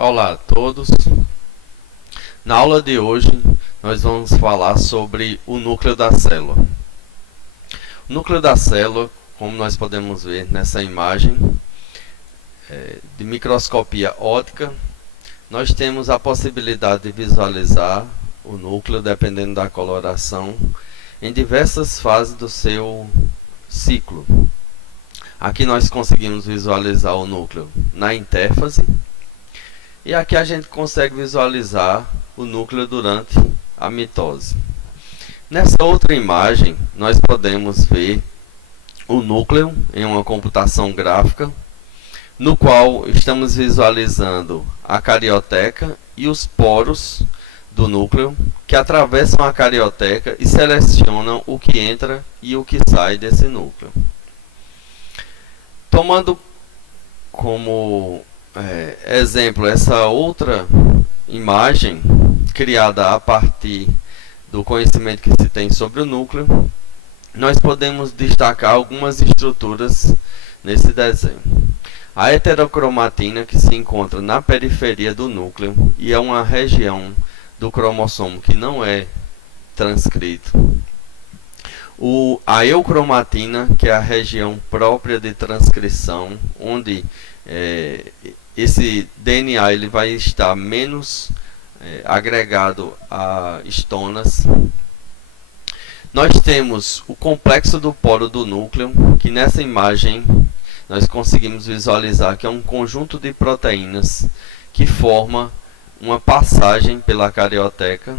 Olá a todos. Na aula de hoje nós vamos falar sobre o núcleo da célula. O núcleo da célula, como nós podemos ver nessa imagem de microscopia óptica, nós temos a possibilidade de visualizar o núcleo, dependendo da coloração, em diversas fases do seu ciclo. Aqui nós conseguimos visualizar o núcleo na intérfase. E aqui a gente consegue visualizar o núcleo durante a mitose. Nessa outra imagem, nós podemos ver o núcleo em uma computação gráfica, no qual estamos visualizando a carioteca e os poros do núcleo, que atravessam a carioteca e selecionam o que entra e o que sai desse núcleo. Tomando como exemplo, essa outra imagem criada a partir do conhecimento que se tem sobre o núcleo, nós podemos destacar algumas estruturas nesse desenho. A heterocromatina, que se encontra na periferia do núcleo e é uma região do cromossomo que não é transcrito. A eucromatina, que é a região própria de transcrição, onde esse DNA ele vai estar menos agregado a estonas. Nós temos o complexo do poro do núcleo, que nessa imagem nós conseguimos visualizar que é um conjunto de proteínas que forma uma passagem pela carioteca.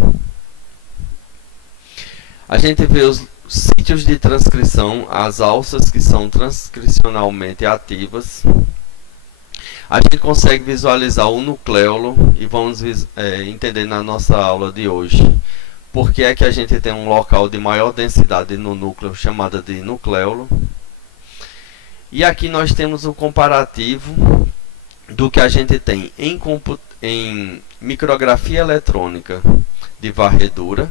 A gente vê os sítios de transcrição, as alças que são transcricionalmente ativas. A gente consegue visualizar o nucleolo e vamos entender na nossa aula de hoje porque é que a gente tem um local de maior densidade no núcleo chamada de nucleolo. E aqui nós temos o comparativo do que a gente tem em micrografia eletrônica de varredura,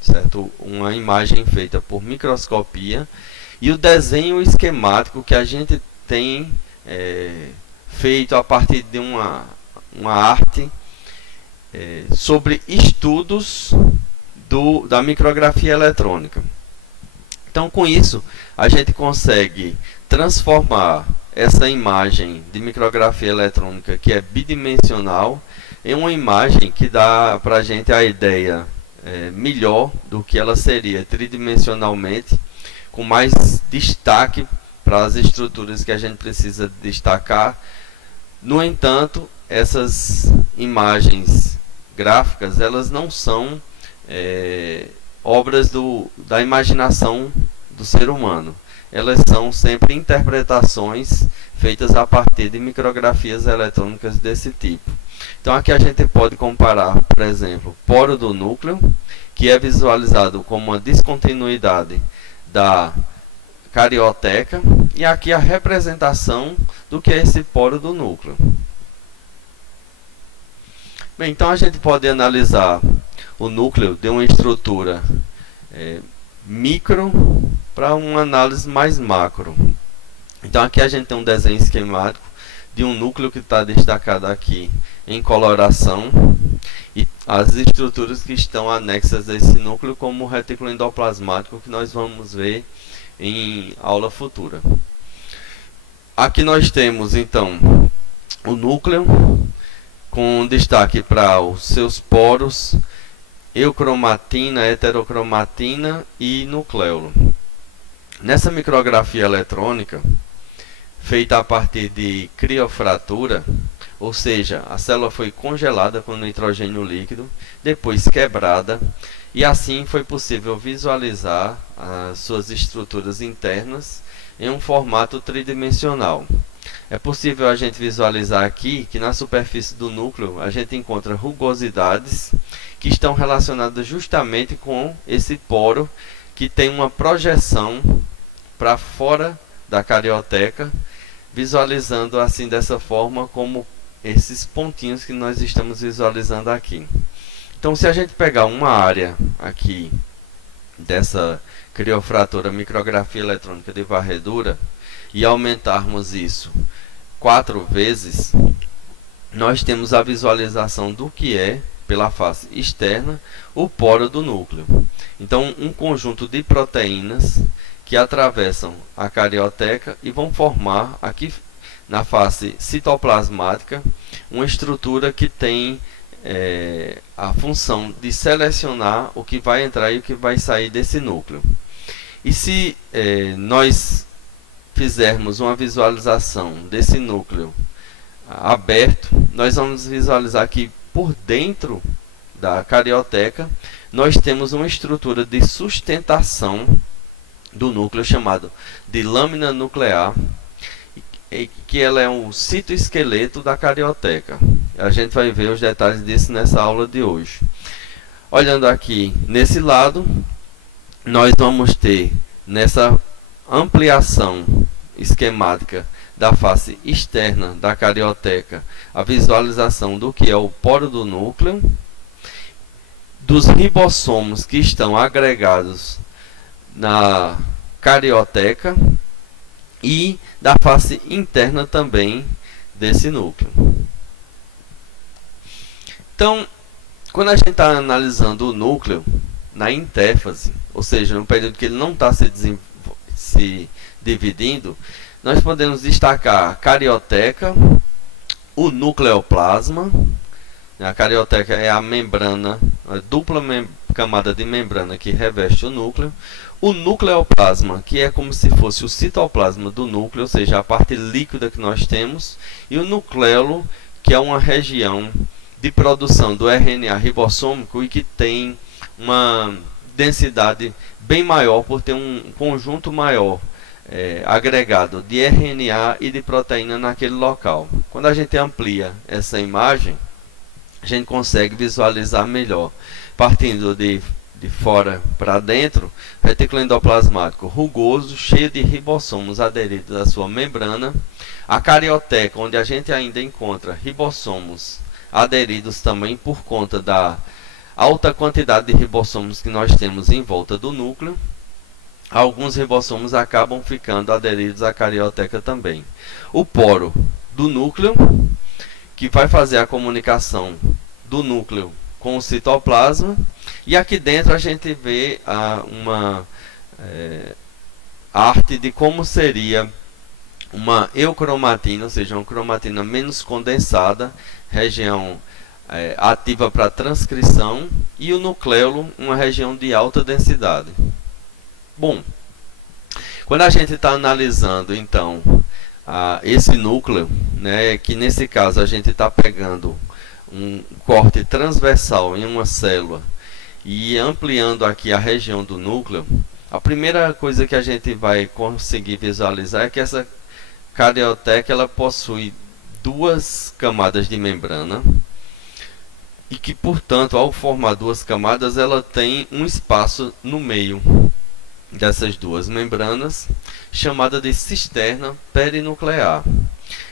certo? Uma imagem feita por microscopia, e o desenho esquemático que a gente tem feito a partir de uma arte sobre estudos da micrografia eletrônica. Então, com isso, a gente consegue transformar essa imagem de micrografia eletrônica, que é bidimensional, em uma imagem que dá para a gente a ideia melhor do que ela seria tridimensionalmente, com mais destaque para as estruturas que a gente precisa destacar. No entanto, essas imagens gráficas, elas não são obras da imaginação do ser humano. Elas são sempre interpretações feitas a partir de micrografias eletrônicas desse tipo. Então aqui a gente pode comparar, por exemplo, o poro do núcleo, que é visualizado como uma descontinuidade da carioteca, e aqui a representação do que é esse poro do núcleo. Bem, então a gente pode analisar o núcleo de uma estrutura micro para uma análise mais macro. Então aqui a gente tem um desenho esquemático de um núcleo que está destacado aqui em coloração, e as estruturas que estão anexas a esse núcleo, como o retículo endoplasmático, que nós vamos ver em aula futura. Aqui nós temos então o núcleo com destaque para os seus poros, eucromatina, heterocromatina e nucleolo. Nessa micrografia eletrônica, feita a partir de criofratura, ou seja, a célula foi congelada com nitrogênio líquido, depois quebrada, e assim foi possível visualizar as suas estruturas internas em um formato tridimensional. É possível a gente visualizar aqui que na superfície do núcleo a gente encontra rugosidades que estão relacionadas justamente com esse poro, que tem uma projeção para fora da carioteca, visualizando assim dessa forma como esses pontinhos que nós estamos visualizando aqui. Então, se a gente pegar uma área aqui dessa criofratura micrografia eletrônica de varredura e aumentarmos isso 4 vezes, nós temos a visualização do que é, pela face externa, o poro do núcleo. Então, um conjunto de proteínas que atravessam a carioteca e vão formar aqui na face citoplasmática uma estrutura que tem a função de selecionar o que vai entrar e o que vai sair desse núcleo. E se nós fizermos uma visualização desse núcleo aberto, nós vamos visualizar que por dentro da carioteca nós temos uma estrutura de sustentação do núcleo chamado de lâmina nuclear, que ela é um citoesqueleto da carioteca. A gente vai ver os detalhes disso nessa aula de hoje. Olhando aqui nesse lado, nós vamos ter nessa ampliação esquemática da face externa da carioteca a visualização do que é o poro do núcleo, dos ribossomos que estão agregados na carioteca e da face interna também desse núcleo. Então, quando a gente está analisando o núcleo na intéfase, ou seja, no período que ele não está se dividindo, nós podemos destacar a carioteca, o nucleoplasma. A carioteca é a membrana, a dupla camada de membrana que reveste o núcleo. O nucleoplasma, que é como se fosse o citoplasma do núcleo, ou seja, a parte líquida que nós temos. E o nucleolo, que é uma região de produção do RNA ribossômico e que tem uma densidade bem maior por ter um conjunto maior agregado de RNA e de proteína naquele local. Quando a gente amplia essa imagem, a gente consegue visualizar melhor, partindo de fora para dentro, retículo endoplasmático rugoso, cheio de ribossomos aderidos à sua membrana. A carioteca, onde a gente ainda encontra ribossomos aderidos também por conta da alta quantidade de ribossomos que nós temos em volta do núcleo. Alguns ribossomos acabam ficando aderidos à carioteca também. O poro do núcleo, que vai fazer a comunicação do núcleo com o citoplasma. E aqui dentro a gente vê uma arte de como seria uma eucromatina, ou seja, uma cromatina menos condensada, região ativa para transcrição, e o nucleolo, uma região de alta densidade. Bom, quando a gente está analisando então esse núcleo, né, que nesse caso a gente está pegando um corte transversal em uma célula e ampliando aqui a região do núcleo, a primeira coisa que a gente vai conseguir visualizar é que essa carioteca ela possui duas camadas de membrana e que, portanto, ao formar duas camadas, ela tem um espaço no meio dessas duas membranas, chamada de cisterna perinuclear.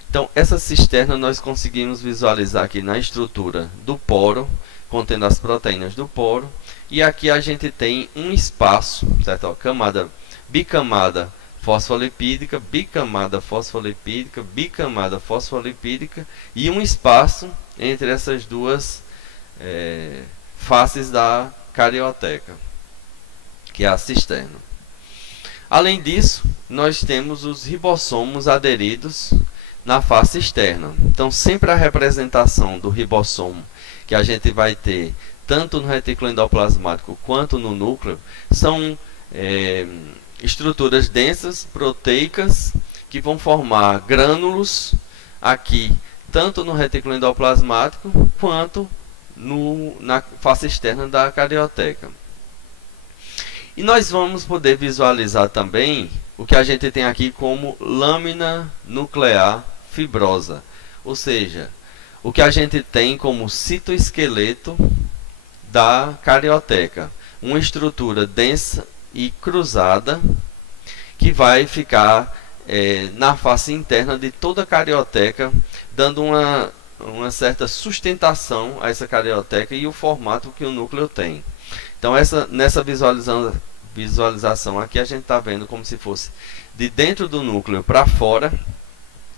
Então, essa cisterna nós conseguimos visualizar aqui na estrutura do poro, contendo as proteínas do poro, e aqui a gente tem um espaço, certo? Ó, camada bicamada fosfolipídica, bicamada fosfolipídica, bicamada fosfolipídica, e um espaço entre essas duas faces da carioteca, que é a cisterna. Além disso, nós temos os ribossomos aderidos na face externa. Então, sempre a representação do ribossomo que a gente vai ter tanto no retículo endoplasmático quanto no núcleo são estruturas densas, proteicas, que vão formar grânulos aqui, tanto no retículo endoplasmático quanto na face externa da carioteca. E nós vamos poder visualizar também o que a gente tem aqui como lâmina nuclear fibrosa, ou seja, o que a gente tem como citoesqueleto da carioteca, uma estrutura densa e cruzada que vai ficar na face interna de toda a carioteca, dando uma certa sustentação a essa carioteca e o formato que o núcleo tem. Então, nessa visualização aqui, a gente está vendo como se fosse de dentro do núcleo para fora.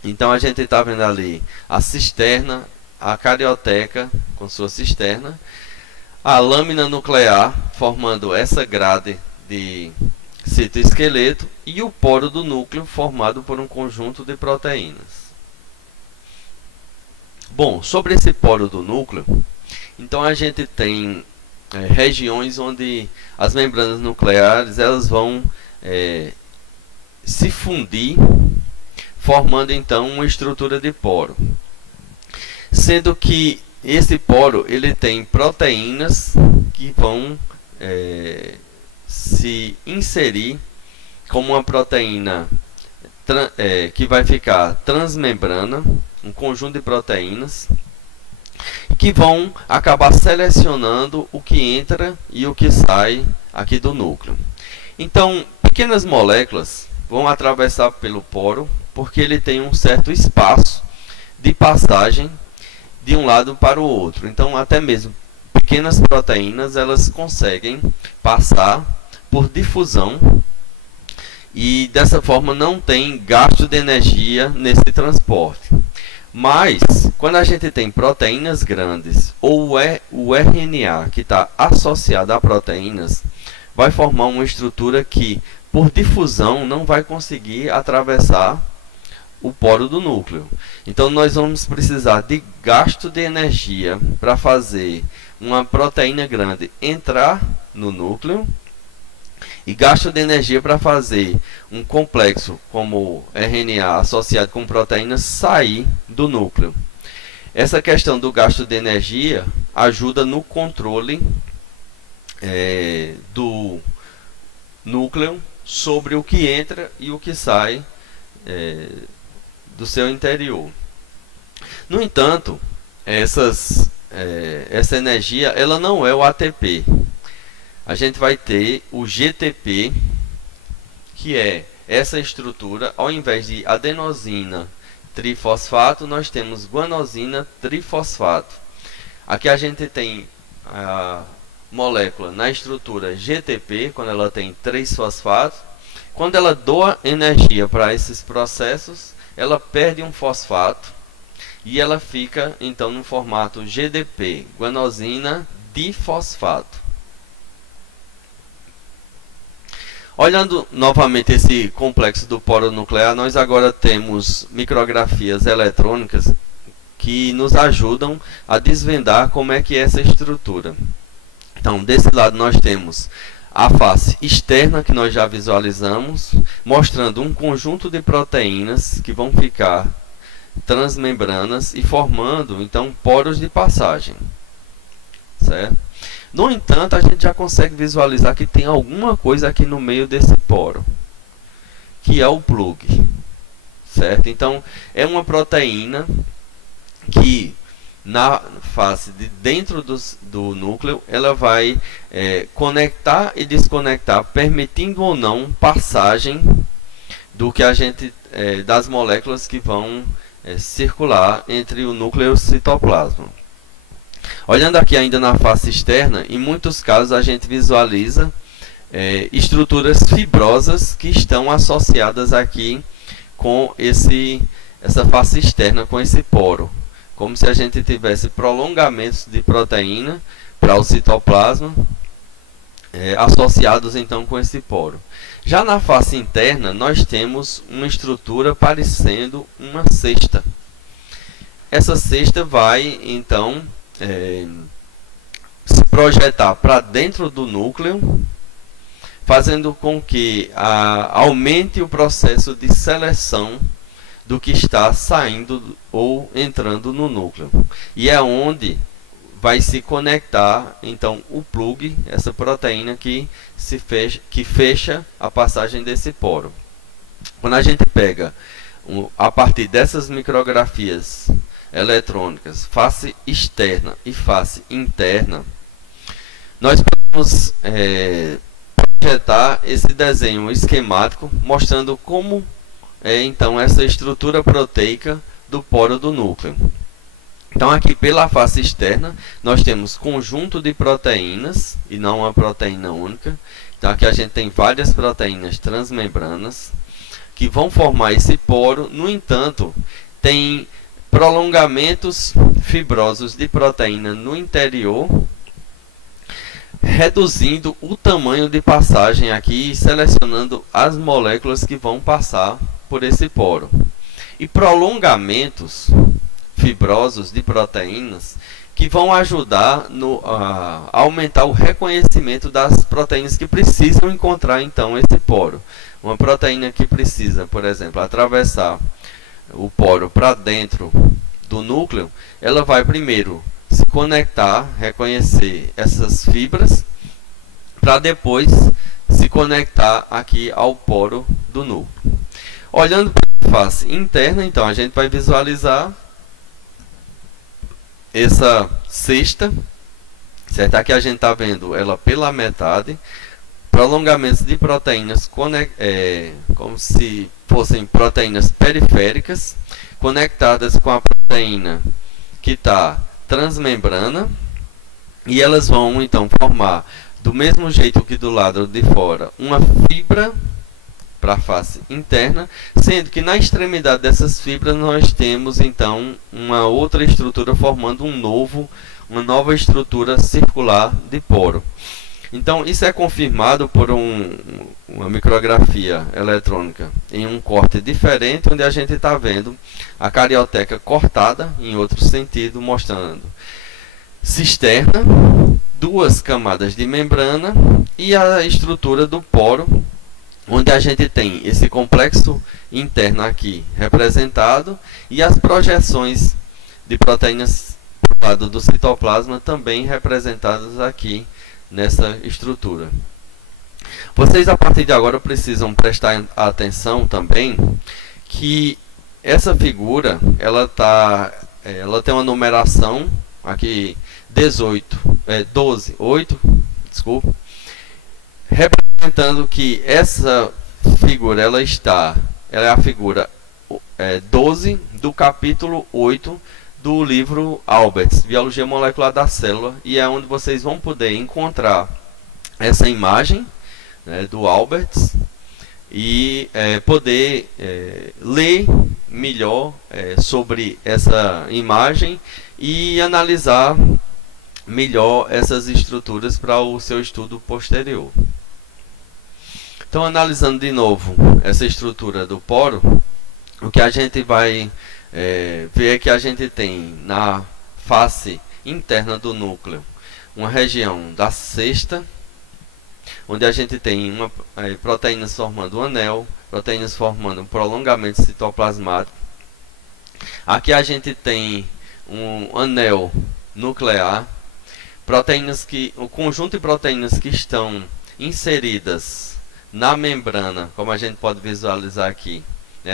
Então, a gente está vendo ali a cisterna a carioteca com sua cisterna, a lâmina nuclear formando essa grade de citoesqueleto e o poro do núcleo formado por um conjunto de proteínas. Bom, sobre esse poro do núcleo, então a gente tem regiões onde as membranas nucleares elas vão se fundir, formando então uma estrutura de poro, sendo que esse poro ele tem proteínas que vão se inserir como uma proteína que vai ficar transmembrana, um conjunto de proteínas que vão acabar selecionando o que entra e o que sai aqui do núcleo. Então, pequenas moléculas vão atravessar pelo poro porque ele tem um certo espaço de passagem de um lado para o outro. Então, até mesmo pequenas proteínas elas conseguem passar por difusão e dessa forma não tem gasto de energia nesse transporte. Mas, quando a gente tem proteínas grandes ou o RNA que está associado a proteínas, vai formar uma estrutura que, por difusão, não vai conseguir atravessar o poro do núcleo. Então, nós vamos precisar de gasto de energia para fazer uma proteína grande entrar no núcleo e gasto de energia para fazer um complexo como RNA associado com proteínas sair do núcleo. Essa questão do gasto de energia ajuda no controle do núcleo sobre o que entra e o que sai do seu interior. No entanto, essa energia ela não é o ATP. A gente vai ter o GTP, que é essa estrutura, ao invés de adenosina trifosfato, nós temos guanosina trifosfato. Aqui a gente tem a molécula na estrutura GTP, quando ela tem 3 fosfatos. Quando ela doa energia para esses processos, ela perde um fosfato e ela fica então no formato GDP, guanosina difosfato. Olhando novamente esse complexo do poro nuclear, nós agora temos micrografias eletrônicas que nos ajudam a desvendar como é que é essa estrutura. Então, desse lado nós temos a face externa, que nós já visualizamos, mostrando um conjunto de proteínas que vão ficar transmembranas e formando, então, poros de passagem. Certo? No entanto, a gente já consegue visualizar que tem alguma coisa aqui no meio desse poro, que é o plug, certo? Então, é uma proteína que na face de dentro do núcleo, ela vai conectar e desconectar, permitindo ou não passagem do que a gente das moléculas que vão circular entre o núcleo e o citoplasma. Olhando aqui ainda na face externa, em muitos casos a gente visualiza estruturas fibrosas que estão associadas aqui com essa face externa, com esse poro. Como se a gente tivesse prolongamentos de proteína para o citoplasma, associados então com esse poro. Já na face interna, nós temos uma estrutura parecendo uma cesta. Essa cesta vai então se projetar para dentro do núcleo, fazendo com que aumente o processo de seleção do que está saindo ou entrando no núcleo. E é onde vai se conectar então o plug, essa proteína que fecha a passagem desse poro. Quando a gente pega a partir dessas micrografias eletrônicas, face externa e face interna, nós podemos projetar esse desenho esquemático mostrando como é então essa estrutura proteica do poro do núcleo. Então aqui pela face externa nós temos conjunto de proteínas e não uma proteína única. Então aqui a gente tem várias proteínas transmembranas que vão formar esse poro. No entanto, tem prolongamentos fibrosos de proteína no interior, reduzindo o tamanho de passagem aqui e selecionando as moléculas que vão passar por esse poro. E prolongamentos fibrosos de proteínas que vão ajudar a aumentar o reconhecimento das proteínas que precisam encontrar então esse poro. Uma proteína que precisa, por exemplo, atravessar o poro para dentro do núcleo, ela vai primeiro se conectar, reconhecer essas fibras, para depois se conectar aqui ao poro do núcleo. Olhando para a face interna, então, a gente vai visualizar essa cesta, certo? Aqui a gente está vendo ela pela metade, prolongamentos de proteínas como se fossem proteínas periféricas, conectadas com a proteína que está transmembrana, e elas vão então formar, do mesmo jeito que do lado de fora, uma fibra para a face interna, sendo que na extremidade dessas fibras nós temos então uma outra estrutura formando uma nova estrutura circular de poro. Então isso é confirmado por uma micrografia eletrônica em um corte diferente, onde a gente está vendo a carioteca cortada em outro sentido, mostrando cisterna, duas camadas de membrana e a estrutura do poro, onde a gente tem esse complexo interno aqui representado e as projeções de proteínas do lado do citoplasma também representadas aqui nessa estrutura. Vocês a partir de agora precisam prestar atenção também que essa figura ela tem uma numeração aqui 8, desculpa, representando que essa figura ela é a figura 12 do capítulo 8 do livro Alberts, Biologia Molecular da Célula, e é onde vocês vão poder encontrar essa imagem, né, do Alberts e poder ler melhor sobre essa imagem e analisar melhor essas estruturas para o seu estudo posterior. Então, analisando de novo essa estrutura do poro, o que a gente vai ver é que a gente tem na face interna do núcleo uma região da cesta, onde a gente tem proteínas formando um anel, proteínas formando um prolongamento citoplasmático. Aqui a gente tem um anel nuclear, o conjunto de proteínas que estão inseridas na membrana, como a gente pode visualizar aqui,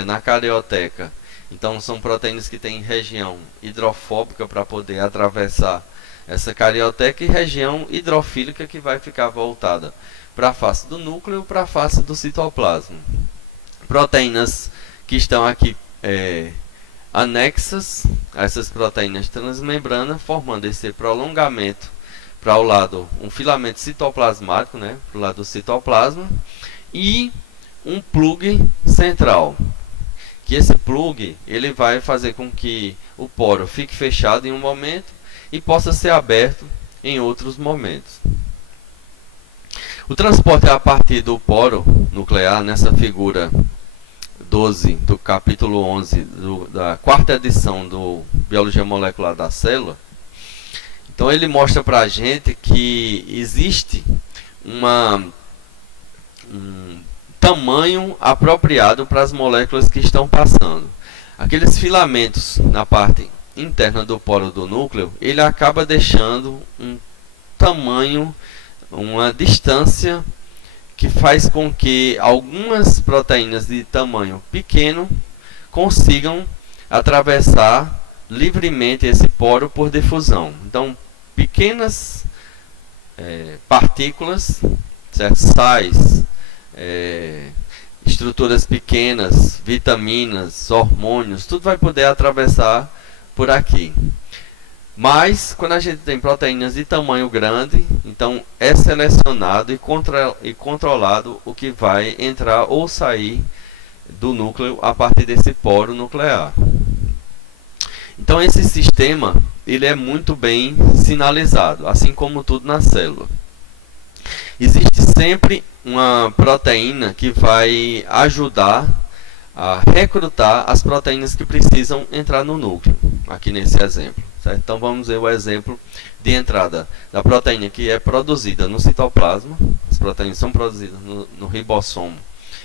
na carioteca. Então são proteínas que têm região hidrofóbica para poder atravessar essa carioteca e região hidrofílica que vai ficar voltada para a face do núcleo e para a face do citoplasma. Proteínas que estão aqui anexas a essas proteínas transmembrana, formando esse prolongamento para o lado, um filamento citoplasmático, para o lado do citoplasma, e um plug central. Que esse plug ele vai fazer com que o poro fique fechado em um momento e possa ser aberto em outros momentos. O transporte a partir do poro nuclear, nessa figura 12 do capítulo 11 da quarta edição do Biologia Molecular da Célula, então ele mostra para a gente que existe um tamanho apropriado para as moléculas que estão passando. Aqueles filamentos na parte interna do poro do núcleo, ele acaba deixando um tamanho, uma distância que faz com que algumas proteínas de tamanho pequeno consigam atravessar livremente esse poro por difusão. Então, pequenas partículas, certo? Sais, estruturas pequenas, vitaminas, hormônios, tudo vai poder atravessar por aqui. Mas quando a gente tem proteínas de tamanho grande, então é selecionado e controlado o que vai entrar ou sair do núcleo a partir desse poro nuclear. Então esse sistema ele é muito bem sinalizado, assim como tudo na célula. Existe sempre uma proteína que vai ajudar a recrutar as proteínas que precisam entrar no núcleo, aqui nesse exemplo. Certo? Então vamos ver o exemplo de entrada da proteína que é produzida no citoplasma. As proteínas são produzidas no ribossomo,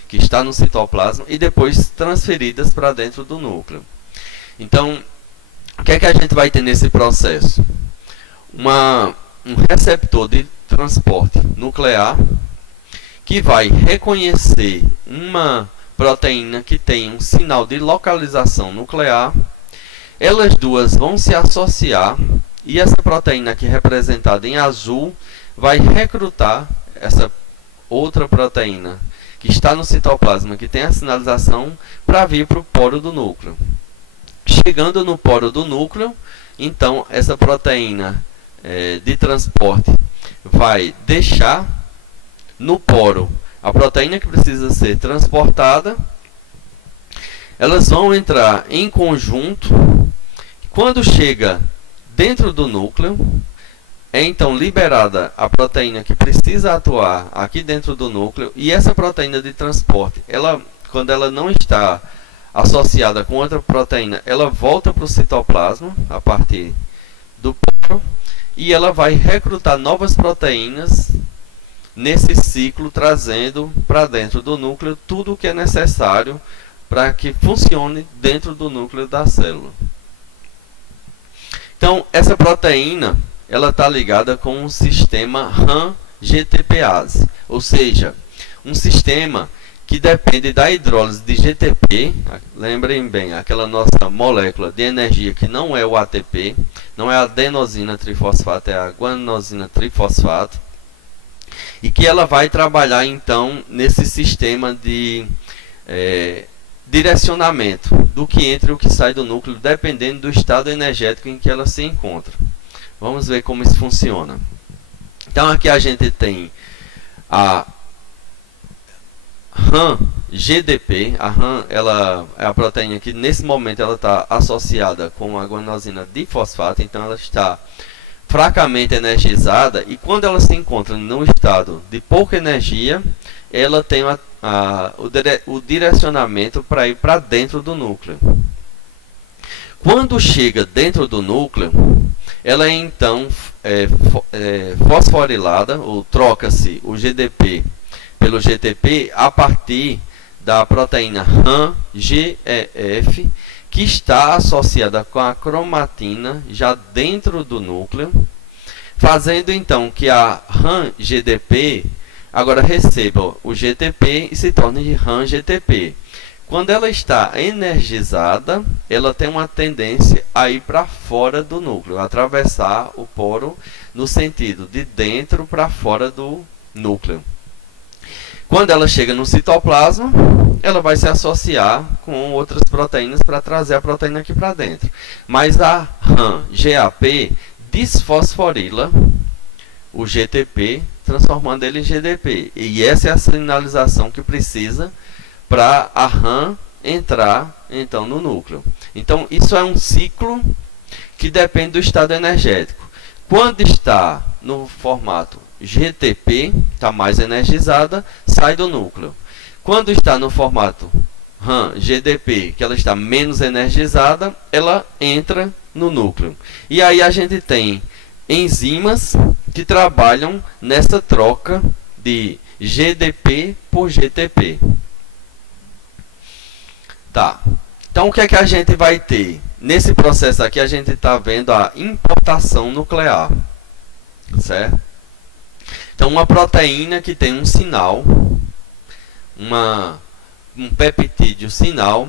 que está no citoplasma, e depois transferidas para dentro do núcleo. Então, o que é que a gente vai ter nesse processo? Um receptor de transporte nuclear que vai reconhecer uma proteína que tem um sinal de localização nuclear. Elas duas vão se associar e essa proteína aqui representada em azul vai recrutar essa outra proteína que está no citoplasma, que tem a sinalização, para vir para o poro do núcleo. Chegando no poro do núcleo, então essa proteína de transporte vai deixar no poro a proteína que precisa ser transportada. Elas vão entrar em conjunto. Quando chega dentro do núcleo, é então liberada a proteína que precisa atuar aqui dentro do núcleo, e essa proteína de transporte, quando ela não está associada com outra proteína, ela volta para o citoplasma a partir do poro, e ela vai recrutar novas proteínas nesse ciclo, trazendo para dentro do núcleo tudo o que é necessário para que funcione dentro do núcleo da célula. Então, essa proteína ela está ligada com um sistema RAM-GTPase, ou seja, um sistema que depende da hidrólise de GTP. Lembrem bem, aquela nossa molécula de energia que não é o ATP, não é a adenosina trifosfato, é a guanosina trifosfato, e que ela vai trabalhar então nesse sistema de direcionamento do que entra e o que sai do núcleo, dependendo do estado energético em que ela se encontra. Vamos ver como isso funciona. Então aqui a gente tem a RAM-GDP. A RAM ela é a proteína que nesse momento ela está associada com a guanosina difosfato, então ela está fracamente energizada, e quando ela se encontra no estado de pouca energia, ela tem o direcionamento para ir para dentro do núcleo. Quando chega dentro do núcleo, ela é então fosforilada, ou troca-se o GDP pelo GTP a partir da proteína RAM-GEF, que está associada com a cromatina já dentro do núcleo, fazendo então que a RAM-GDP agora receba o GTP e se torne RAM-GTP. Quando ela está energizada, ela tem uma tendência a ir para fora do núcleo, atravessar o poro no sentido de dentro para fora do núcleo. Quando ela chega no citoplasma, ela vai se associar com outras proteínas para trazer a proteína aqui para dentro. Mas a RAM-GAP desfosforila o GTP, transformando ele em GDP. E essa é a sinalização que precisa para a RAM entrar então no núcleo. Então isso é um ciclo que depende do estado energético. Quando está no formato GTP, está mais energizada, sai do núcleo. Quando está no formato RAM-GDP, que ela está menos energizada, ela entra no núcleo. E aí a gente tem enzimas que trabalham nessa troca de GDP por GTP. Tá. Então o que é que a gente vai ter? Nesse processo aqui a gente está vendo a importação nuclear, certo? Então uma proteína que tem um sinal, um peptídeo sinal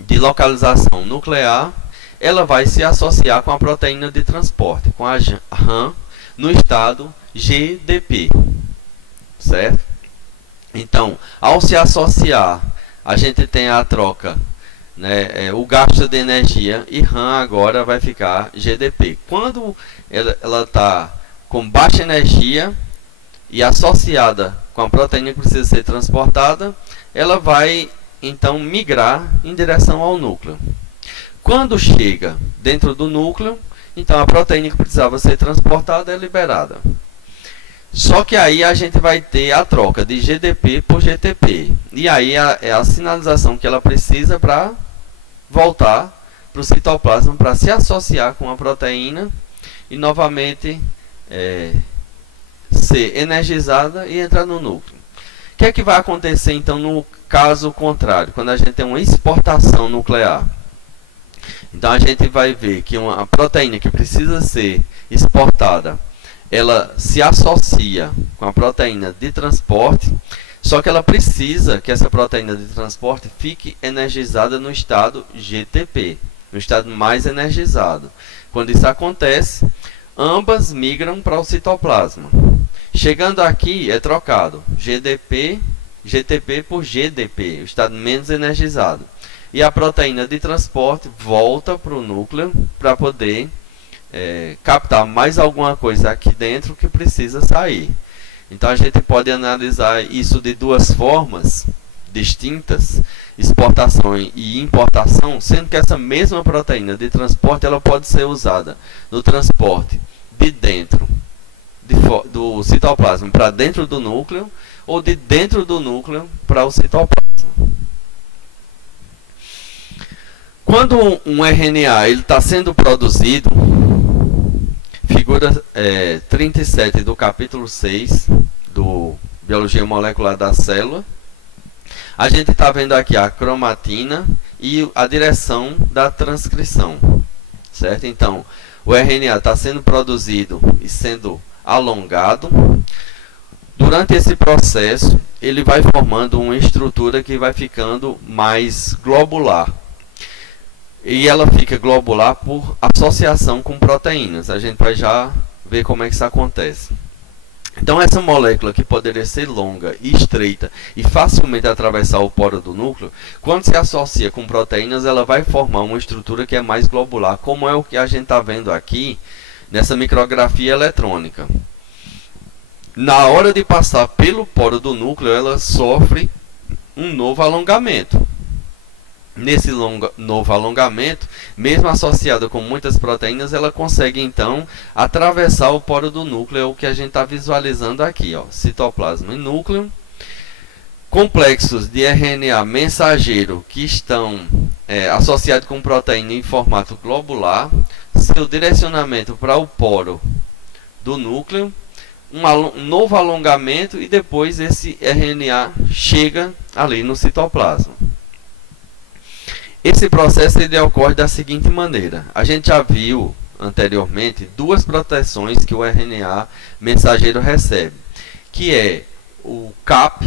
de localização nuclear, ela vai se associar com a proteína de transporte, com a RAM, no estado GDP, certo? Então, ao se associar, a gente tem a troca, né, o gasto de energia, e RAM agora vai ficar GDP. Quando ela está com baixa energia e associada com a proteína que precisa ser transportada, ela vai então migrar em direção ao núcleo. Quando chega dentro do núcleo, então a proteína que precisava ser transportada é liberada. Só que aí a gente vai ter a troca de GDP por GTP. E aí é a sinalização que ela precisa para voltar para o citoplasma, para se associar com a proteína e novamente ser energizada e entrar no núcleo. O que é que vai acontecer então no caso contrário, quando a gente tem uma exportação nuclear? Então a gente vai ver que uma proteína que precisa ser exportada, ela se associa com a proteína de transporte, só que ela precisa que essa proteína de transporte fique energizada no estado GTP, no estado mais energizado. Quando isso acontece, ambas migram para o citoplasma. Chegando aqui, é trocado GTP por GDP, o estado menos energizado. E a proteína de transporte volta para o núcleo para poder captar mais alguma coisa aqui dentro que precisa sair. Então a gente pode analisar isso de duas formas distintas, exportação e importação, sendo que essa mesma proteína de transporte ela pode ser usada no transporte de dentro do citoplasma para dentro do núcleo ou de dentro do núcleo para o citoplasma. Quando um RNA está sendo produzido, figura 37 do capítulo 6 do Biologia Molecular da Célula, a gente está vendo aqui a cromatina e a direção da transcrição, certo? Então, o RNA está sendo produzido e sendo alongado. Durante esse processo, ele vai formando uma estrutura que vai ficando mais globular. E ela fica globular por associação com proteínas. A gente vai já ver como é que isso acontece. Então essa molécula que poderia ser longa e estreita e facilmente atravessar o poro do núcleo, quando se associa com proteínas, ela vai formar uma estrutura que é mais globular, como é o que a gente está vendo aqui nessa micrografia eletrônica. Na hora de passar pelo poro do núcleo, ela sofre um novo alongamento. Nesse novo alongamento, mesmo associada com muitas proteínas, ela consegue então atravessar o poro do núcleo, é o que a gente está visualizando aqui, ó, citoplasma e núcleo. Complexos de RNA mensageiro que estão associados com proteína em formato globular, seu direcionamento para o poro do núcleo, um novo alongamento e depois esse RNA chega ali no citoplasma. Esse processo ele ocorre da seguinte maneira. A gente já viu anteriormente duas proteções que o RNA mensageiro recebe, que é o CAP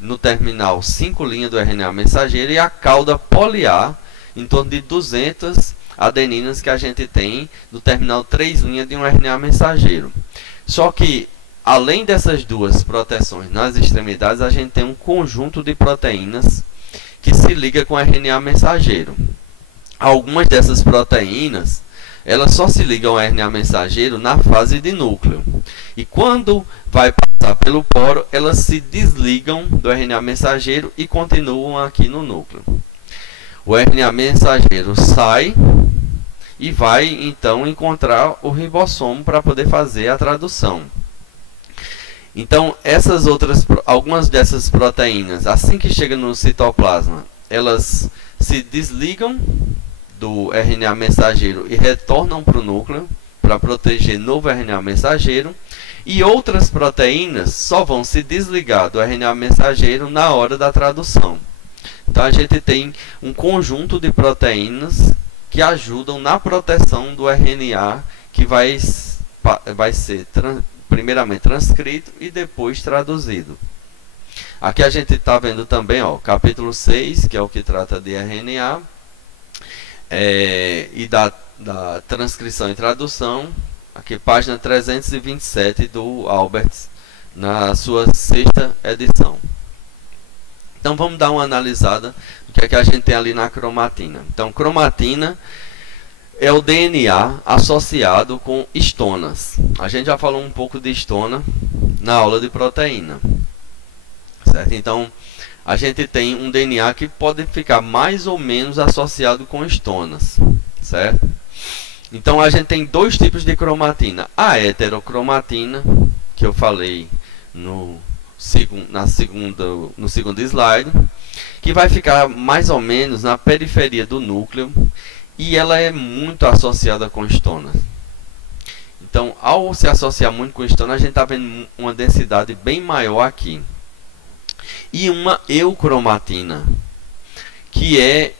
no terminal 5' do RNA mensageiro e a cauda poliar em torno de 200 adeninas que a gente tem no terminal 3' de um RNA mensageiro. Só que além dessas duas proteções nas extremidades, a gente tem um conjunto de proteínas que se liga com o RNA mensageiro. Algumas dessas proteínas, elas só se ligam ao RNA mensageiro na fase de núcleo. E quando vai passar pelo poro, elas se desligam do RNA mensageiro e continuam aqui no núcleo. O RNA mensageiro sai e vai então encontrar o ribossomo para poder fazer a tradução. Então, algumas dessas proteínas, assim que chegam no citoplasma, elas se desligam do RNA mensageiro e retornam para o núcleo para proteger novo RNA mensageiro. E outras proteínas só vão se desligar do RNA mensageiro na hora da tradução. Então, a gente tem um conjunto de proteínas que ajudam na proteção do RNA que vai ser primeiramente transcrito e depois traduzido. Aqui a gente está vendo também, ó, capítulo 6, que é o que trata de RNA, e da transcrição e tradução, aqui página 327 do Alberts, na sua 6ª edição. Então vamos dar uma analisada do que é que a gente tem ali na cromatina. Então, cromatina é o DNA associado com histonas. A gente já falou um pouco de histona na aula de proteína, certo? Então, a gente tem um DNA que pode ficar mais ou menos associado com estonas, certo? Então a gente tem dois tipos de cromatina: a heterocromatina, que eu falei no segundo slide, que vai ficar mais ou menos na periferia do núcleo, e ela é muito associada com estonas. Então, ao se associar muito com estonas, a gente está vendo uma densidade bem maior aqui. E uma eucromatina, que é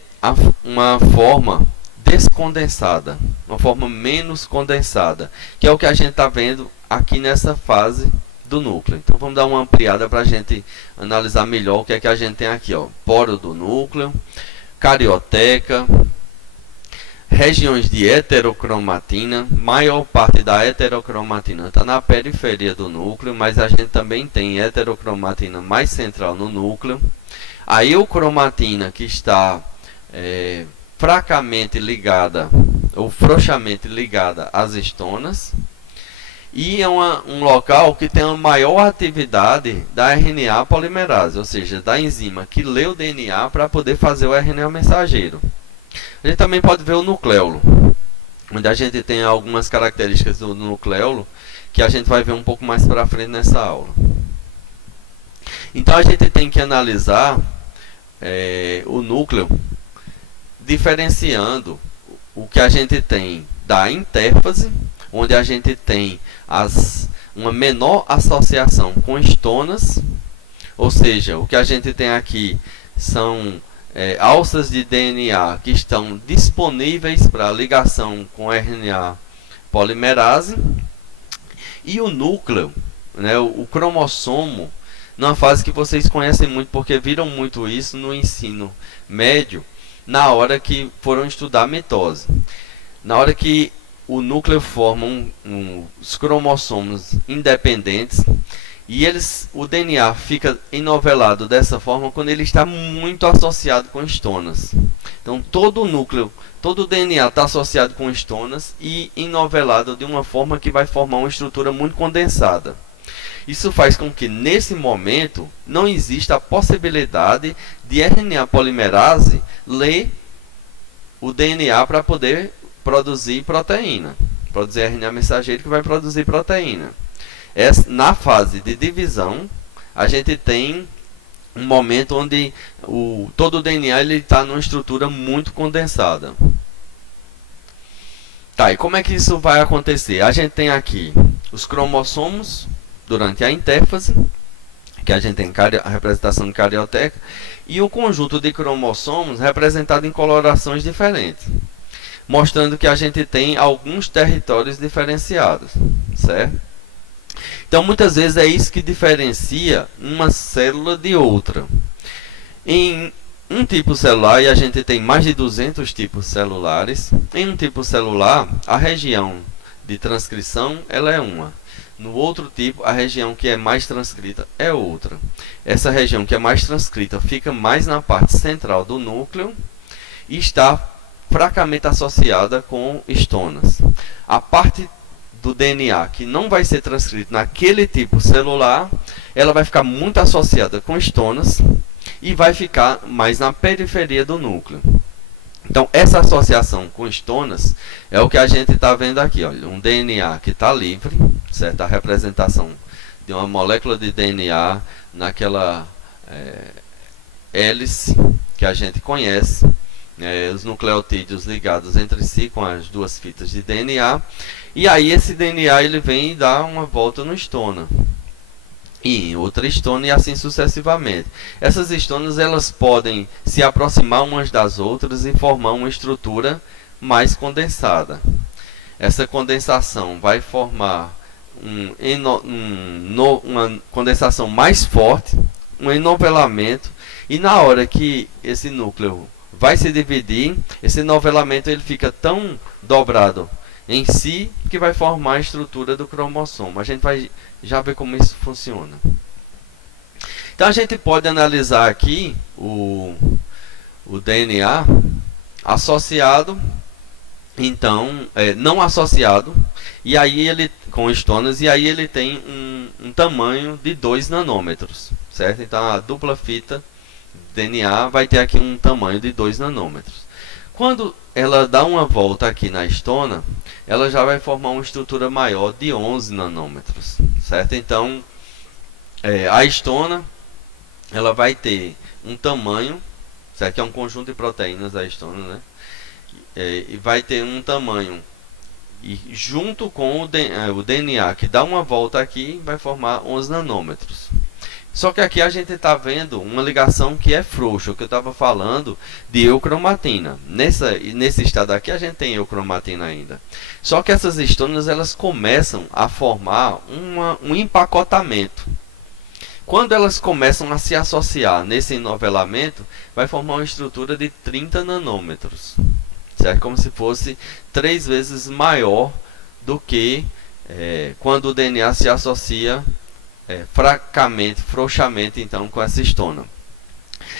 uma forma descondensada, uma forma menos condensada, que é o que a gente está vendo aqui nessa fase do núcleo. Então vamos dar uma ampliada para a gente analisar melhor o que é que a gente tem aqui, ó. Poro do núcleo, carioteca, regiões de heterocromatina. Maior parte da heterocromatina está na periferia do núcleo, mas a gente também tem heterocromatina mais central no núcleo. A eucromatina, que está fracamente ligada ou frouxamente ligada às estonas, e é um local que tem a maior atividade da RNA polimerase, ou seja, da enzima que lê o DNA para poder fazer o RNA mensageiro. A gente também pode ver o nucleolo, onde a gente tem algumas características do nucleolo que a gente vai ver um pouco mais para frente nessa aula. Então a gente tem que analisar o núcleo diferenciando o que a gente tem da intérfase, onde a gente tem uma menor associação com estonas, ou seja, o que a gente tem aqui são alças de DNA que estão disponíveis para ligação com RNA polimerase, e o núcleo, né, o cromossomo, numa fase que vocês conhecem muito porque viram muito isso no ensino médio, na hora que foram estudar a mitose. Na hora que o núcleo forma os cromossomos independentes, e o DNA fica enovelado dessa forma quando ele está muito associado com estonas. Então todo o núcleo, todo o DNA está associado com estonas e enovelado de uma forma que vai formar uma estrutura muito condensada. Isso faz com que nesse momento não exista a possibilidade de RNA polimerase ler o DNA para poder produzir proteína, produzir RNA mensageiro que vai produzir proteína. Na fase de divisão, a gente tem um momento onde todo o DNA está numa estrutura muito condensada. Tá, e como é que isso vai acontecer? A gente tem aqui os cromossomos durante a intérfase, que a gente tem a representação de carioteca, e o conjunto de cromossomos representado em colorações diferentes, mostrando que a gente tem alguns territórios diferenciados, certo? Então muitas vezes é isso que diferencia uma célula de outra. Em um tipo celular, e a gente tem mais de 200 tipos celulares, em um tipo celular a região de transcrição ela é uma. No outro tipo, a região que é mais transcrita é outra. Essa região que é mais transcrita fica mais na parte central do núcleo e está fracamente associada com estonas. A parte do DNA que não vai ser transcrito naquele tipo celular, ela vai ficar muito associada com estonas e vai ficar mais na periferia do núcleo. Então essa associação com estonas é o que a gente está vendo aqui, olha, um DNA que está livre, certo? A representação de uma molécula de DNA naquela hélice que a gente conhece, os nucleotídeos ligados entre si com as duas fitas de DNA, e aí esse DNA ele vem e dá uma volta no estona, e outra estona, e assim sucessivamente. Essas estonas elas podem se aproximar umas das outras e formar uma estrutura mais condensada. Essa condensação vai formar uma condensação mais forte, um enovelamento, e na hora que esse núcleo vai se dividir, esse enovelamento ele fica tão dobrado em si que vai formar a estrutura do cromossomo. A gente vai já ver como isso funciona. Então a gente pode analisar aqui o DNA associado, então não associado, e aí ele com estonas, e aí ele tem um tamanho de 2 nanômetros, certo? Então a dupla fita DNA vai ter aqui um tamanho de 2 nanômetros. Quando ela dá uma volta aqui na histona, ela já vai formar uma estrutura maior de 11 nanômetros, certo? Então, a histona, ela vai ter um tamanho, certo? Que é um conjunto de proteínas da histona, né? E vai ter um tamanho, e junto com o DNA, que dá uma volta aqui, vai formar 11 nanômetros. Só que aqui a gente está vendo uma ligação que é frouxa, o que eu estava falando de eucromatina. Nesse estado aqui a gente tem eucromatina ainda. Só que essas histonas, elas começam a formar um empacotamento. Quando elas começam a se associar nesse enovelamento, vai formar uma estrutura de 30 nanômetros. Certo? Como se fosse 3 vezes maior do que quando o DNA se associa frouxamente então com essa histona.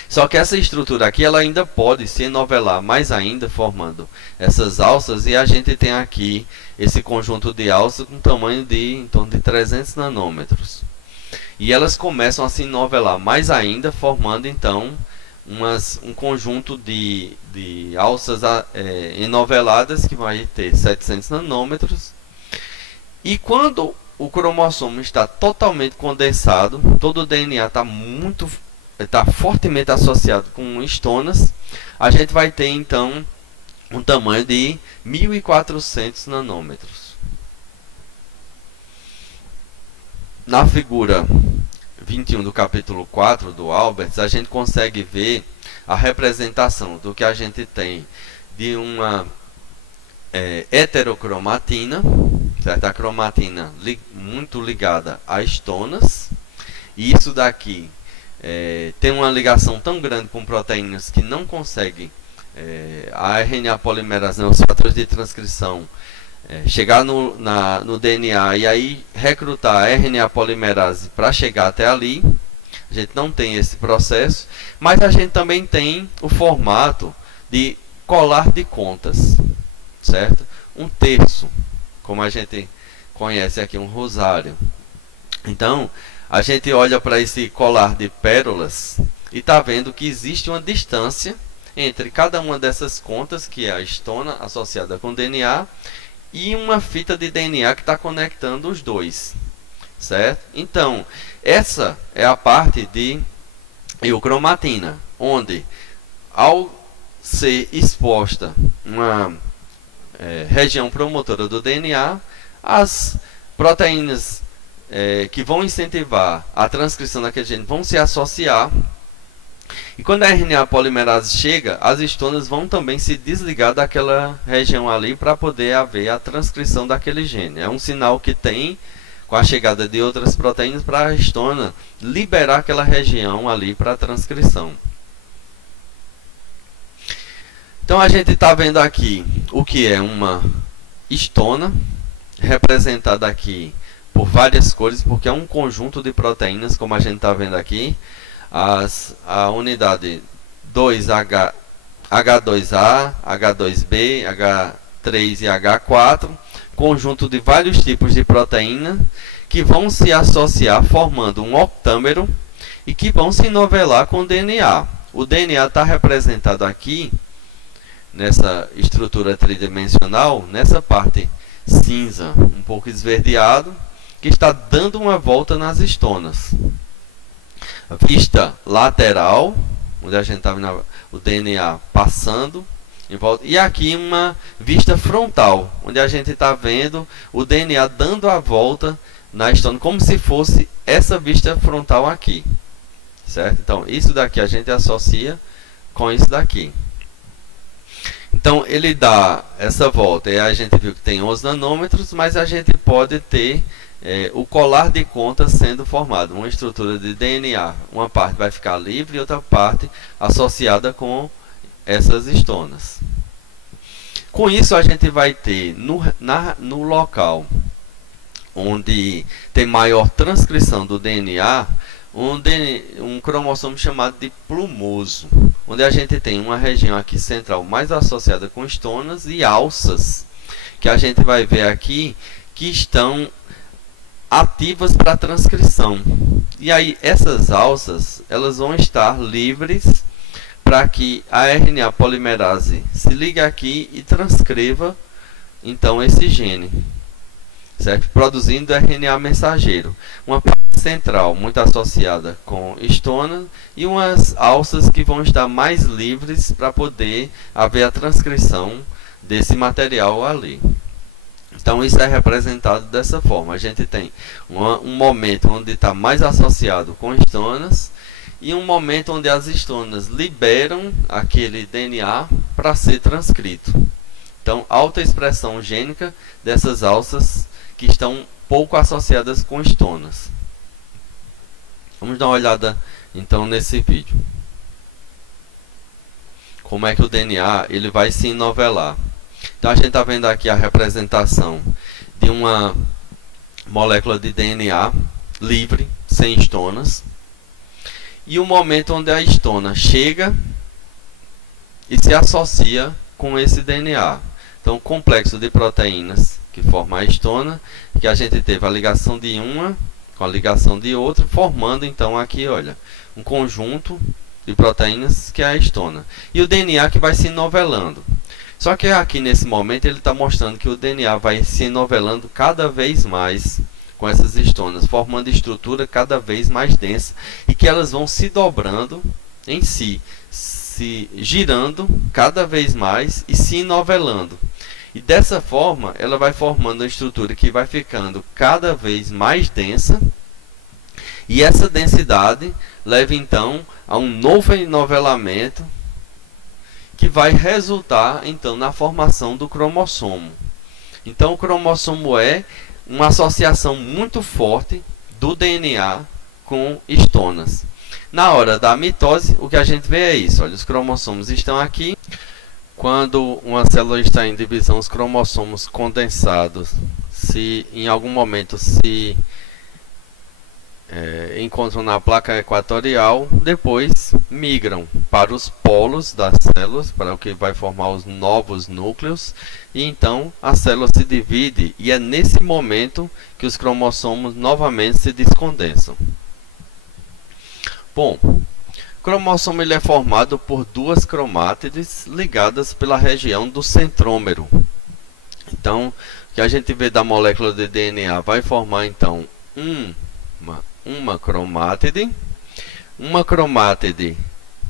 Só que essa estrutura aqui, ela ainda pode se enovelar mais ainda, formando essas alças, e a gente tem aqui esse conjunto de alças com tamanho de em torno de 300 nanômetros. E elas começam a se enovelar mais ainda, formando então um conjunto de alças enoveladas que vai ter 700 nanômetros. E quando o cromossomo está totalmente condensado, todo o DNA está fortemente associado com histonas, a gente vai ter então um tamanho de 1400 nanômetros. Na figura 21 do capítulo 4 do Alberts, a gente consegue ver a representação do que a gente tem de uma heterocromatina, certo? A cromatina muito ligada a histonas, e isso daqui tem uma ligação tão grande com proteínas que não consegue a RNA polimerase, os fatores de transcrição, chegar no DNA e aí recrutar a RNA polimerase para chegar até ali. A gente não tem esse processo, mas a gente também tem o formato de colar de contas, certo? Um terço, como a gente conhece aqui, um rosário. Então, a gente olha para esse colar de pérolas e está vendo que existe uma distância entre cada uma dessas contas, que é a histona associada com DNA, e uma fita de DNA que está conectando os dois, certo? Então, essa é a parte de eucromatina, onde, ao ser exposta uma região promotora do DNA, as proteínas que vão incentivar a transcrição daquele gene vão se associar, e quando a RNA polimerase chega, as histonas vão também se desligar daquela região ali para poder haver a transcrição daquele gene. É um sinal que tem com a chegada de outras proteínas para a histona liberar aquela região ali para a transcrição. Então a gente está vendo aqui o que é uma histona, representada aqui por várias cores, porque é um conjunto de proteínas, como a gente está vendo aqui. A unidade 2H, H2A, H2B, H3 e H4, conjunto de vários tipos de proteína que vão se associar formando um octâmero e que vão se novelar com o DNA. O DNA está representado aqui nessa estrutura tridimensional, nessa parte cinza, um pouco esverdeado, que está dando uma volta nas histonas. A vista lateral, onde a gente está vendo o DNA passando em volta, e aqui uma vista frontal, onde a gente está vendo o DNA dando a volta na histona, como se fosse essa vista frontal aqui, certo? Então, isso daqui a gente associa com isso daqui. Então, ele dá essa volta, e a gente viu que tem 11 nanômetros, mas a gente pode ter o colar de contas sendo formado, uma estrutura de DNA. Uma parte vai ficar livre e outra parte associada com essas histonas. Com isso, a gente vai ter no local onde tem maior transcrição do DNA, um cromossomo chamado de plumoso, onde a gente tem uma região aqui central mais associada com histonas e alças, que a gente vai ver aqui que estão ativas para a transcrição. E aí essas alças elas vão estar livres para que a RNA polimerase se ligue aqui e transcreva então esse gene, certo? Produzindo RNA mensageiro, uma parte central muito associada com histona e umas alças que vão estar mais livres para poder haver a transcrição desse material ali. Então isso é representado dessa forma. A gente tem um momento onde está mais associado com histonas e um momento onde as histonas liberam aquele DNA para ser transcrito. Então, alta expressão gênica dessas alças que estão pouco associadas com histonas. Vamos dar uma olhada então nesse vídeo. Como é que o DNA ele vai se enovelar. Então a gente está vendo aqui a representação de uma molécula de DNA livre, sem histonas. E o momento onde a histona chega e se associa com esse DNA. Então o complexo de proteínas que forma a histona, que a gente teve a ligação de uma com a ligação de outra, formando então aqui, olha, um conjunto de proteínas que é a histona. E o DNA que vai se novelando. Só que aqui nesse momento ele está mostrando que o DNA vai se novelando cada vez mais com essas histonas, formando estrutura cada vez mais densa e que elas vão se dobrando em si, se girando cada vez mais e se novelando. E dessa forma ela vai formando uma estrutura que vai ficando cada vez mais densa, e essa densidade leva então a um novo enovelamento que vai resultar então na formação do cromossomo. Então o cromossomo é uma associação muito forte do DNA com histonas. Na hora da mitose, o que a gente vê é isso, olha, os cromossomos estão aqui. Quando uma célula está em divisão, os cromossomos condensados, se em algum momento se encontram na placa equatorial, depois migram para os polos das células, para o que vai formar os novos núcleos, e então a célula se divide, e é nesse momento que os cromossomos novamente se descondensam. Bom, o cromossomo ele é formado por duas cromátides ligadas pela região do centrômero. Então, o que a gente vê da molécula de DNA vai formar então uma cromátide. Uma cromátide,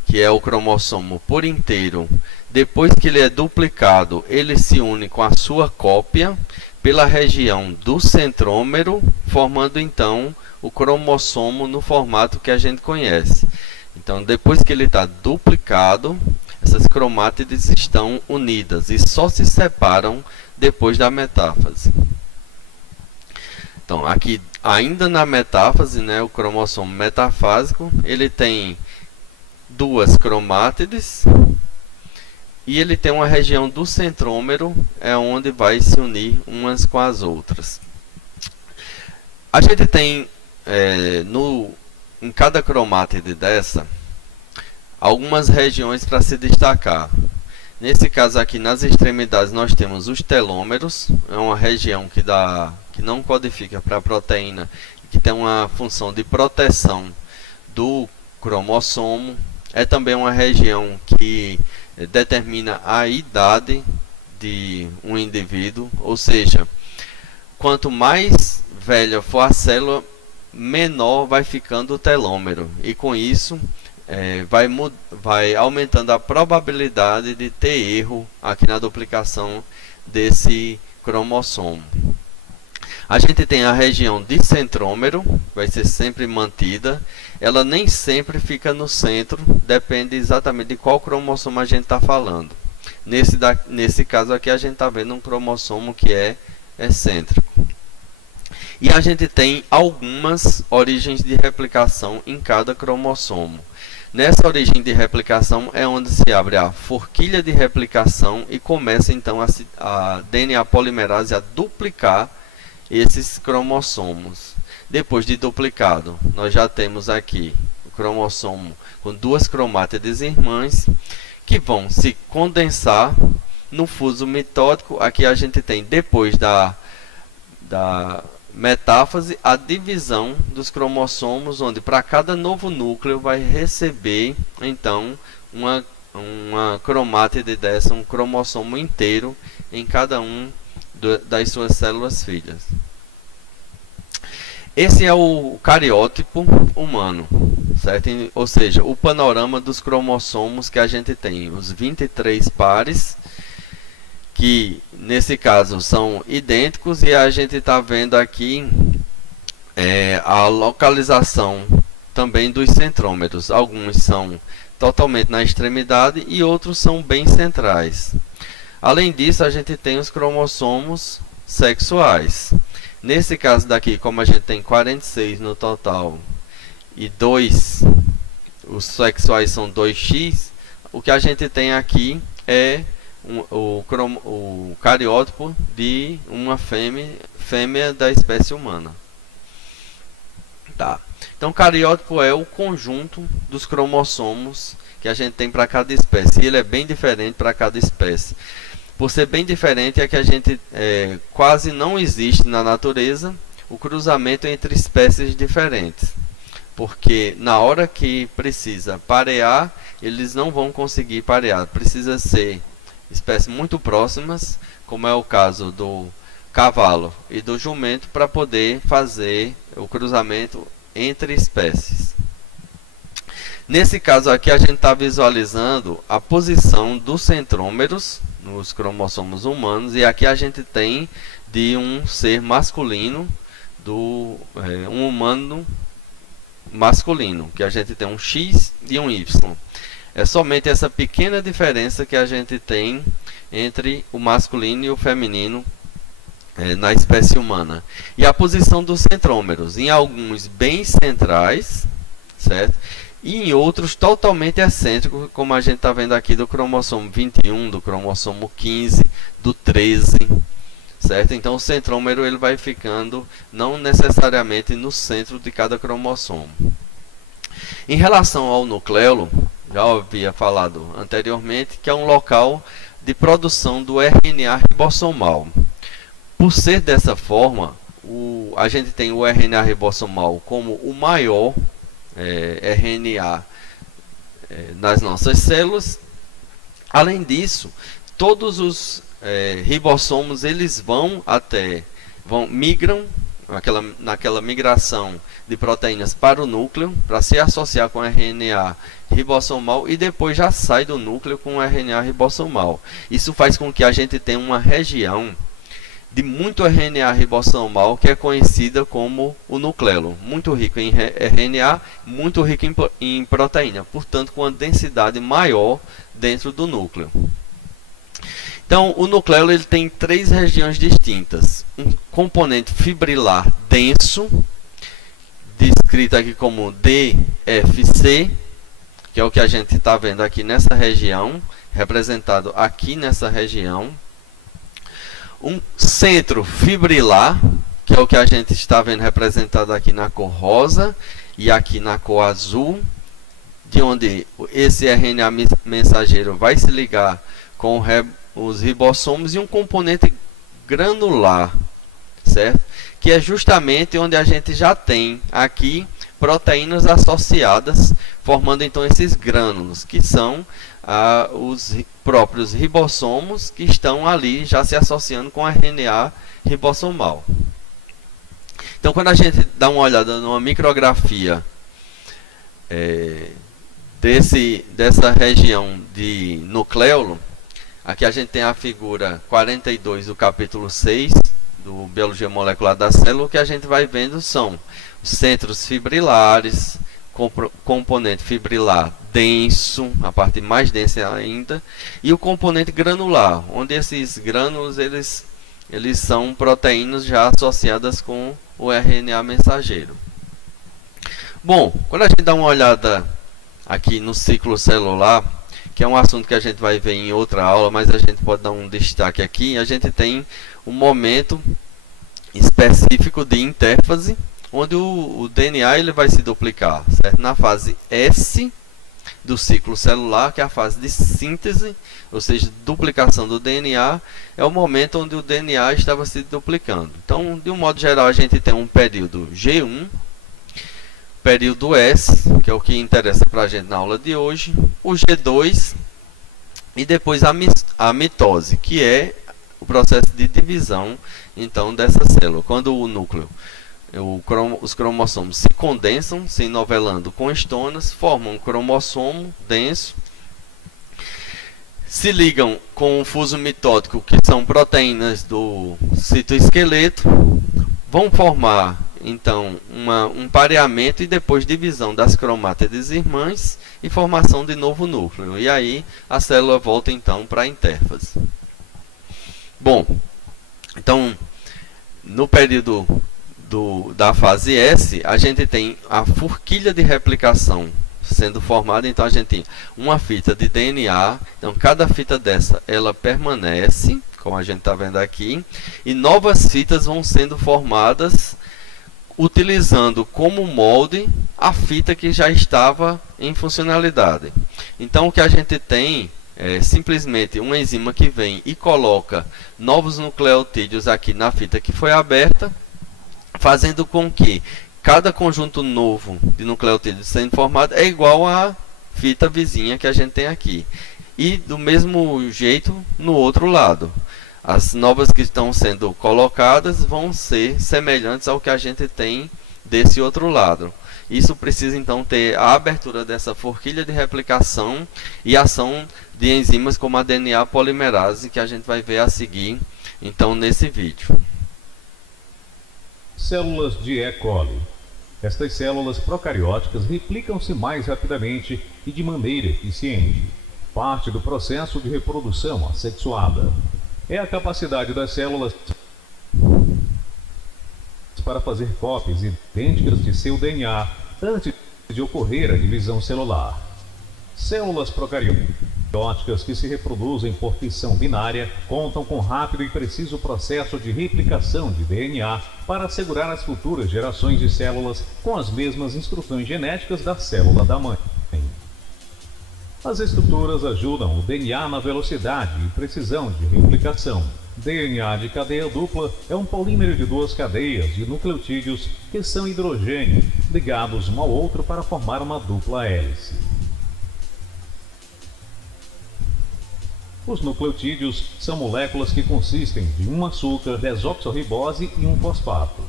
que é o cromossomo por inteiro, depois que ele é duplicado, ele se une com a sua cópia pela região do centrômero, formando então o cromossomo no formato que a gente conhece. Então, depois que ele está duplicado, essas cromátides estão unidas e só se separam depois da metáfase. Então, aqui ainda na metáfase, né, o cromossomo metafásico, ele tem duas cromátides e ele tem uma região do centrômero, é onde vai se unir umas com as outras. A gente tem em cada cromátide dessa algumas regiões para se destacar. Nesse caso aqui, nas extremidades, nós temos os telômeros, é uma região que não codifica para a proteína, que tem uma função de proteção do cromossomo. É também uma região que determina a idade de um indivíduo, ou seja, quanto mais velha for a célula, menor vai ficando o telômero, e com isso vai aumentando a probabilidade de ter erro aqui na duplicação desse cromossomo. A gente tem a região de centrômero, vai ser sempre mantida. Ela nem sempre fica no centro, depende exatamente de qual cromossomo a gente está falando. Nesse caso aqui, a gente está vendo um cromossomo que é excêntrico. E a gente tem algumas origens de replicação em cada cromossomo. Nessa origem de replicação é onde se abre a forquilha de replicação e começa então a DNA polimerase a duplicar esses cromossomos. Depois de duplicado, nós já temos aqui o cromossomo com duas cromátides irmãs que vão se condensar no fuso mitótico. Aqui a gente tem, depois da metáfase a divisão dos cromossomos, onde para cada novo núcleo vai receber então uma cromátide dessa, um cromossomo inteiro em cada um das suas células filhas. Esse é o cariótipo humano, certo? Ou seja, o panorama dos cromossomos que a gente tem, os 23 pares, que nesse caso são idênticos, e a gente está vendo aqui a localização também dos centrômeros. Alguns são totalmente na extremidade e outros são bem centrais. Além disso, a gente tem os cromossomos sexuais. Nesse caso daqui, como a gente tem 46 no total e 2, os sexuais são 2x, o que a gente tem aqui é o cariótipo de uma fêmea da espécie humana. Tá. Então, o cariótipo é o conjunto dos cromossomos que a gente tem para cada espécie. E ele é bem diferente para cada espécie. Por ser bem diferente, é que a gente quase não existe na natureza o cruzamento entre espécies diferentes. Porque na hora que precisa parear, eles não vão conseguir parear. Precisa ser espécies muito próximas, como é o caso do cavalo e do jumento, para poder fazer o cruzamento entre espécies. Nesse caso aqui, a gente está visualizando a posição dos centrômeros nos cromossomos humanos, e aqui a gente tem de um ser masculino, um humano masculino, que a gente tem um X e um Y. É somente essa pequena diferença que a gente tem entre o masculino e o feminino na espécie humana. E a posição dos centrômeros, em alguns bem centrais, certo? E em outros totalmente excêntricos, como a gente está vendo aqui do cromossomo 21, do cromossomo 15, do 13, certo? Então o centrômero ele vai ficando não necessariamente no centro de cada cromossomo. Em relação ao nucleolo, já havia falado anteriormente que é um local de produção do RNA ribossomal. Por ser dessa forma, a gente tem o RNA ribossomal como o maior RNA nas nossas células. Além disso, todos os ribossomos eles migram naquela migração de proteínas para o núcleo para se associar com o RNA ribossomal, e depois já sai do núcleo com o RNA ribossomal. Isso faz com que a gente tenha uma região de muito RNA ribossomal que é conhecida como o nucleolo, muito rico em RNA, muito rico em proteína, portanto com uma densidade maior dentro do núcleo. Então, o nucleolo ele tem três regiões distintas: um componente fibrilar denso, descrito aqui como DFC, que é o que a gente está vendo aqui nessa região, representado aqui nessa região. Um centro fibrilar, que é o que a gente está vendo representado aqui na cor rosa e aqui na cor azul, de onde esse RNA mensageiro vai se ligar com os ribossomos, e um componente granular, certo? Que é justamente onde a gente já tem aqui proteínas associadas, formando então esses grânulos, que são os próprios ribossomos que estão ali já se associando com a RNA ribossomal. Então, quando a gente dá uma olhada numa micrografia dessa região de nucleolo, aqui a gente tem a figura 42 do capítulo 6 do Biologia Molecular da Célula. O que a gente vai vendo são os centros fibrilares, componente fibrilar denso, a parte mais densa ainda, e o componente granular, onde esses grânulos eles são proteínas já associadas com o RNA mensageiro. Bom, quando a gente dá uma olhada aqui no ciclo celular, que é um assunto que a gente vai ver em outra aula, mas a gente pode dar um destaque aqui, a gente tem um momento específico de intérfase, onde o DNA ele vai se duplicar, certo? Na fase S, do ciclo celular, que é a fase de síntese, ou seja, duplicação do DNA, é o momento onde o DNA estava se duplicando. Então, de um modo geral, a gente tem um período G1, período S, que é o que interessa para a gente na aula de hoje, o G2 e depois a mitose, que é o processo de divisão então dessa célula. Quando o núcleo, os cromossomos se condensam, se enovelando com estonas, formam um cromossomo denso, se ligam com o fuso mitótico, que são proteínas do citoesqueleto, vão formar então um pareamento e depois divisão das cromátides irmãs e formação de novo núcleo. E aí a célula volta então para a intérfase. Bom, então no período da fase S, a gente tem a forquilha de replicação sendo formada. Então a gente tem uma fita de DNA, então cada fita dessa ela permanece, como a gente está vendo aqui, e novas fitas vão sendo formadas utilizando como molde a fita que já estava em funcionalidade. Então o que a gente tem é simplesmente uma enzima que vem e coloca novos nucleotídeos aqui na fita que foi aberta, fazendo com que cada conjunto novo de nucleotídeos sendo formado é igual à fita vizinha que a gente tem aqui. E do mesmo jeito no outro lado. As novas que estão sendo colocadas vão ser semelhantes ao que a gente tem desse outro lado. Isso precisa então ter a abertura dessa forquilha de replicação e ação de enzimas como a DNA polimerase, que a gente vai ver a seguir então nesse vídeo. Células de E. coli. Estas células procarióticas replicam-se mais rapidamente e de maneira eficiente. Parte do processo de reprodução assexuada é a capacidade das células para fazer cópias idênticas de seu DNA antes de ocorrer a divisão celular. Células procarióticas que se reproduzem por fissão binária contam com rápido e preciso processo de replicação de DNA para assegurar as futuras gerações de células com as mesmas instruções genéticas da célula da mãe. As estruturas ajudam o DNA na velocidade e precisão de replicação. DNA de cadeia dupla é um polímero de duas cadeias de nucleotídeos que são hidrogênio, ligados um ao outro para formar uma dupla hélice. Os nucleotídeos são moléculas que consistem de um açúcar, desoxirribose e um fosfato,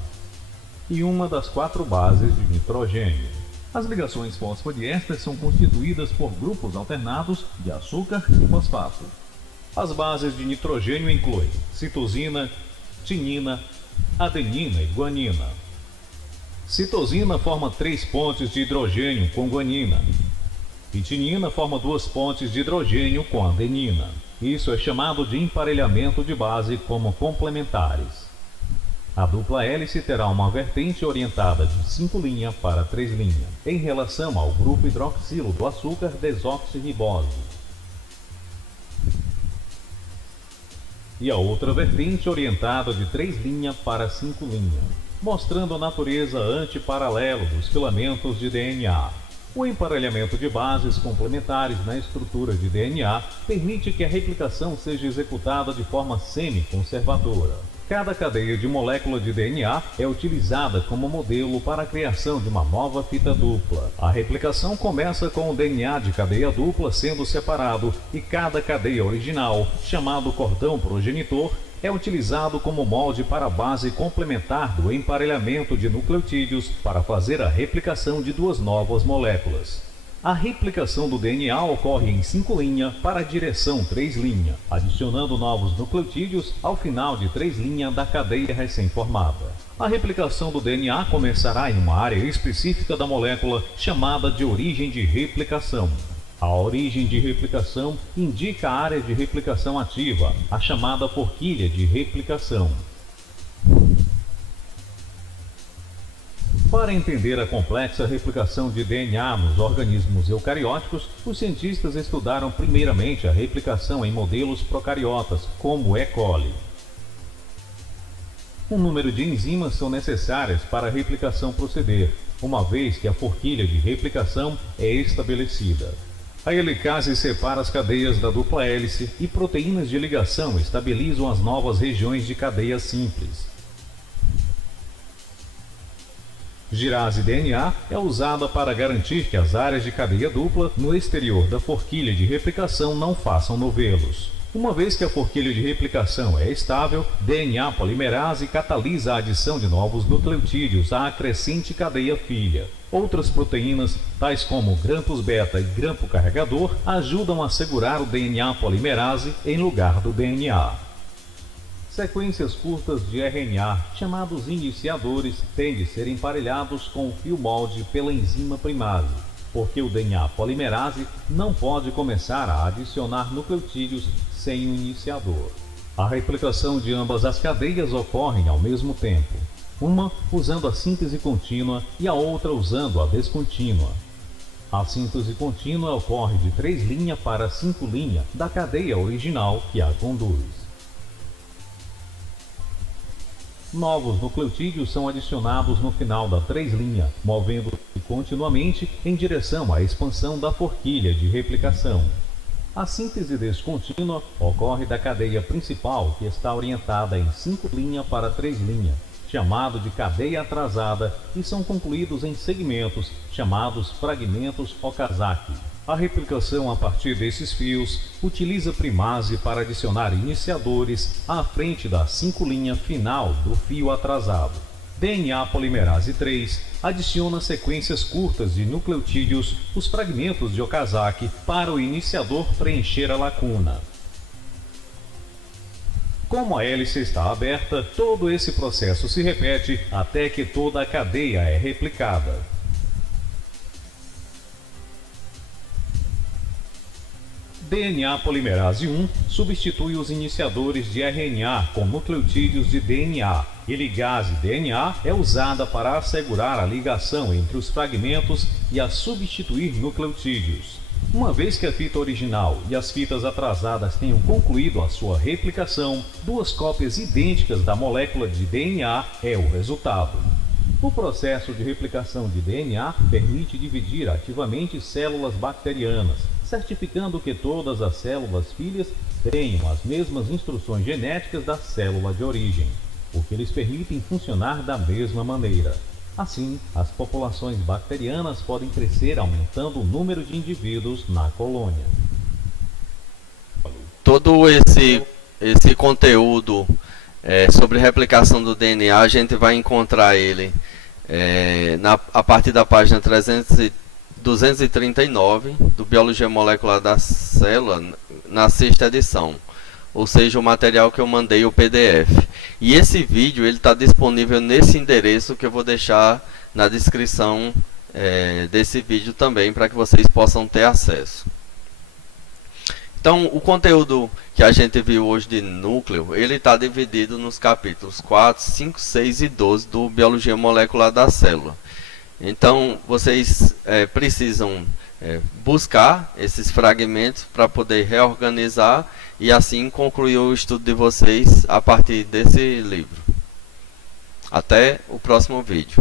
e uma das 4 bases de nitrogênio. As ligações fosfodiésteres são constituídas por grupos alternados de açúcar e fosfato. As bases de nitrogênio incluem citosina, timina, adenina e guanina. Citosina forma 3 pontes de hidrogênio com guanina. E timina forma 2 pontes de hidrogênio com adenina. Isso é chamado de emparelhamento de base como complementares. A dupla hélice terá uma vertente orientada de 5' para 3' em relação ao grupo hidroxilo do açúcar desoxirribose. E a outra vertente orientada de 3' para 5', mostrando a natureza antiparalelo dos filamentos de DNA. O emparelhamento de bases complementares na estrutura de DNA permite que a replicação seja executada de forma semi-conservadora. Cada cadeia de molécula de DNA é utilizada como modelo para a criação de uma nova fita dupla. A replicação começa com o DNA de cadeia dupla sendo separado e cada cadeia original, chamado cordão progenitor, é utilizado como molde para a base complementar do emparelhamento de nucleotídeos para fazer a replicação de 2 novas moléculas. A replicação do DNA ocorre em 5' para a direção 3', adicionando novos nucleotídeos ao final de 3' da cadeia recém-formada. A replicação do DNA começará em uma área específica da molécula chamada de origem de replicação. A origem de replicação indica a área de replicação ativa, a chamada forquilha de replicação. Para entender a complexa replicação de DNA nos organismos eucarióticos, os cientistas estudaram primeiramente a replicação em modelos procariotas, como E. coli. Um número de enzimas são necessárias para a replicação proceder. uma vez que a forquilha de replicação é estabelecida. A helicase separa as cadeias da dupla hélice e proteínas de ligação estabilizam as novas regiões de cadeia simples. Girase DNA é usada para garantir que as áreas de cadeia dupla no exterior da forquilha de replicação não façam novelos. Uma vez que a forquilha de replicação é estável, DNA polimerase catalisa a adição de novos nucleotídeos à acrescente cadeia filha. Outras proteínas, tais como grampus beta e grampo carregador, ajudam a segurar o DNA polimerase em lugar do DNA. Sequências curtas de RNA, chamados iniciadores, têm de ser emparelhados com o fio molde pela enzima primase, porque o DNA polimerase não pode começar a adicionar nucleotídeos sem o iniciador. A replicação de ambas as cadeias ocorre ao mesmo tempo, uma usando a síntese contínua e a outra usando a descontínua. A síntese contínua ocorre de 3' para 5' da cadeia original que a conduz. Novos nucleotídeos são adicionados no final da 3', movendo-se continuamente em direção à expansão da forquilha de replicação. A síntese descontínua ocorre da cadeia principal, que está orientada em 5' para 3', chamado de cadeia atrasada, e são concluídos em segmentos, chamados fragmentos Okazaki. A replicação a partir desses fios utiliza primase para adicionar iniciadores à frente da 5' final do fio atrasado. DNA polimerase 3 adiciona sequências curtas de nucleotídeos, os fragmentos de Okazaki, para o iniciador preencher a lacuna. Como a hélice está aberta, todo esse processo se repete até que toda a cadeia é replicada. DNA polimerase 1 substitui os iniciadores de RNA com nucleotídeos de DNA, e ligase DNA é usada para assegurar a ligação entre os fragmentos e a substituir nucleotídeos. Uma vez que a fita original e as fitas atrasadas tenham concluído a sua replicação, duas cópias idênticas da molécula de DNA é o resultado. O processo de replicação de DNA permite dividir ativamente células bacterianas, certificando que todas as células filhas tenham as mesmas instruções genéticas da célula de origem, o que lhes permite funcionar da mesma maneira. Assim, as populações bacterianas podem crescer aumentando o número de indivíduos na colônia. Todo esse conteúdo sobre replicação do DNA, a gente vai encontrar ele a partir da página 239 do Biologia Molecular da Célula, na 6ª edição, ou seja, o material que eu mandei, o PDF. E esse vídeo ele está disponível nesse endereço que eu vou deixar na descrição desse vídeo também, para que vocês possam ter acesso. Então, o conteúdo que a gente viu hoje de núcleo, ele está dividido nos capítulos 4, 5, 6 e 12 do Biologia Molecular da Célula. Então, vocês precisam buscar esses fragmentos para poder reorganizar e assim concluir o estudo de vocês a partir desse livro. Até o próximo vídeo.